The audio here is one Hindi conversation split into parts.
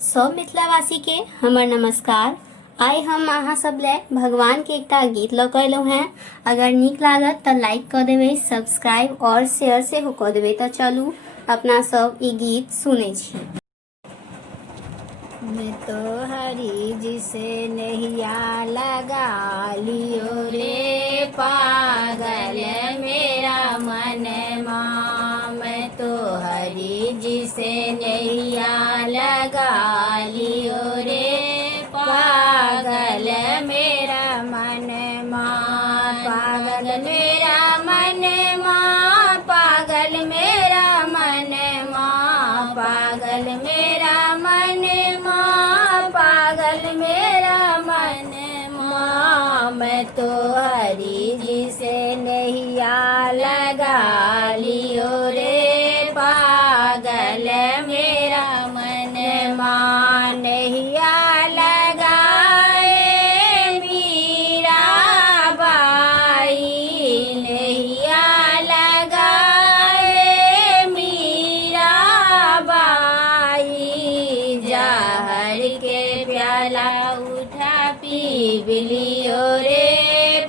सब मिथिलावासी के हमर नमस्कार। आइ हम अहाँ सब ले भगवान के एकटा गीत लऽ कऽ एलहुँ हैं। अगर नीक लागत तऽ लाइक कऽ देबै, सब्सक्राइब और शेयर सेहो कऽ देबै। तऽ चलू अपना सब ई गीत सुनै छी। मैं तो हरि जी से नैया लगा लियो रे पागल मेरा मन माँ। मैं तो हरि जी से नैया लगा लियो रे पागल मेरा मन माँ। पागल मेरा मन माँ, पागल मेरा मन माँ, पागल मेरा मन माँ, पागल मेरा मन माँ। मैं तो हरि जी से नैया लगा लियो रे पागल मेरा मन माँ। नैया लगाए मीरा बाई, नैया लगाए मीरा बाई। जहर के प्याला उठा पी लियो रे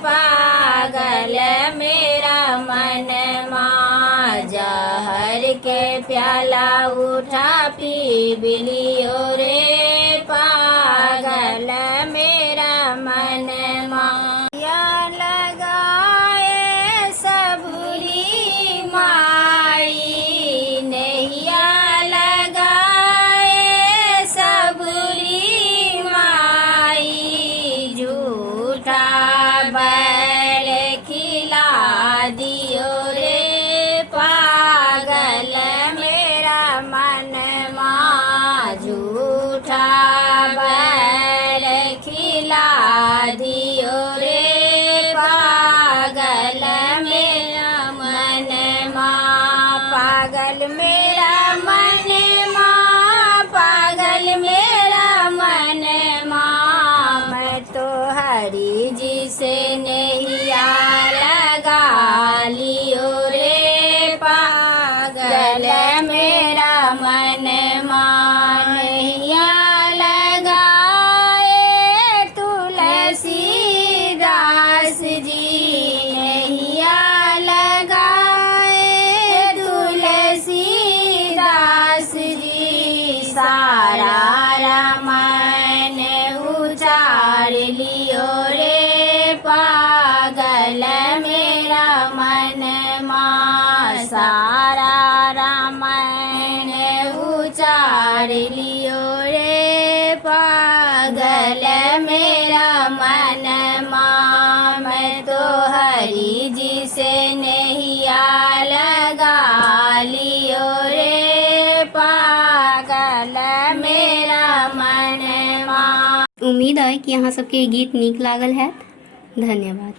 पागल मेरा मन माँ। जहर के प्याला उठा पी लियो रे पागल मेरा मन माँ। या लगाए सबुरी माई, नैया लगाए सबुरी माई। झूठा बैल खिला दियो रे पागल मेरा मन माँ। झूठा बैल खिला दियो रे पागल मेरा मन माँ। पागल मेरा मन माँ, पागल मेरा मन माँ। मैं तो हरि जी से नैया लगा लियो रे पागल मेरा मन माँ। नैया लगाए तुलसी दास जी, नैया लगाए तुलसी दास जी। सारा रामायण उचार लियो रे पागल मेरा मन माँ। सारा रामायण उचार लियो रे पागल मेरा मन माँ। मैं तो हरि जी से नैया लगा लियो रे पागल मेरा मन माँ। उम्मीद है कि अहाँ सबके ई गीत नीक लागल हैत। धन्यवाद।